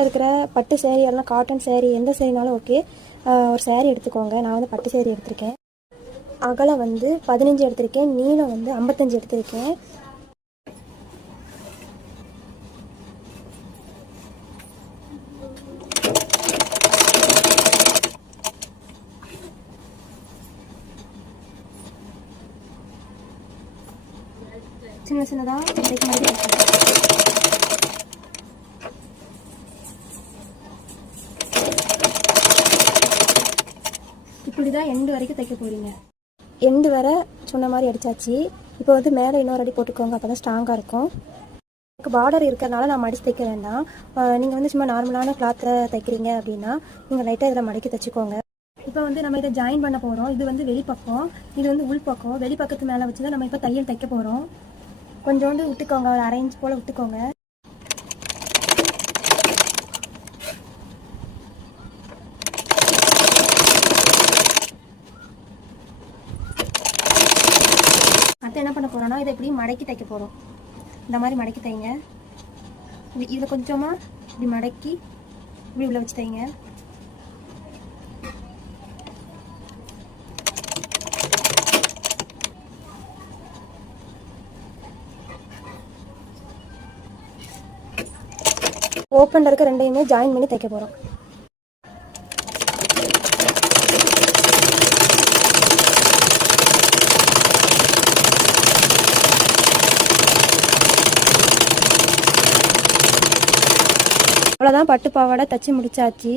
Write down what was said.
இருக்கிற பட்டு சேரீ எல்லாம் காட்டன் சேரீ எந்த சேரீனாலும் ஓகே. ஒரு சேரீ எடுத்துக்கோங்க. நான் வந்து பட்டு சேரீ எடுத்திருக்கேன். அகலம் வந்து 15 எடுத்திருக்கேன். நீளம் வந்து 55 எடுத்திருக்கேன். சின்ன சின்னதாக தைக்க மாதிரி இப்படி தான் எண்டு வரைக்கும் தைக்க போகிறீங்க. எண்டு வர சொன்ன மாதிரி அடித்தாச்சு. இப்போ வந்து மேலே இன்னொரு அடி போட்டுக்கோங்க. அப்போ தான் ஸ்ட்ராங்காக இருக்கும். எனக்கு பார்டர் இருக்கிறதுனால நான் மடித்து தைக்க வேண்டாம். நீங்கள் வந்து சும்மா நார்மலான கிளாத்தில் தைக்கிறீங்க அப்படின்னா நீங்கள் லைட்டாக இதில் மடக்கி தைச்சிக்கோங்க. இப்போ வந்து நம்ம இதை ஜாயின் பண்ண போகிறோம். இது வந்து வெளிப்பக்கம், இது வந்து உள்பக்கம். வெளிப்பக்கத்து மேலே வச்சு தான் நம்ம இப்போ தையல் தைக்க போகிறோம். கொஞ்சோண்டு விட்டுக்கோங்க, ஒரு 1/2 இன்ச் போல் விட்டுக்கோங்க. அடுத்து என்ன பண்ண போகிறோன்னா இதை இப்படி மடக்கி தைக்க போகிறோம். இந்த மாதிரி மடக்கி தைங்க. இதில் கொஞ்சமாக இப்படி மடக்கி இப்படி உள்ள வச்சு தைங்க. ஓப்பனில் இருக்க ரெண்டையுமே ஜாயின் பண்ணி தைக்க போகிறோம். அவ்வளோதான், பட்டு பாவாடை தச்சு முடிச்சாச்சு.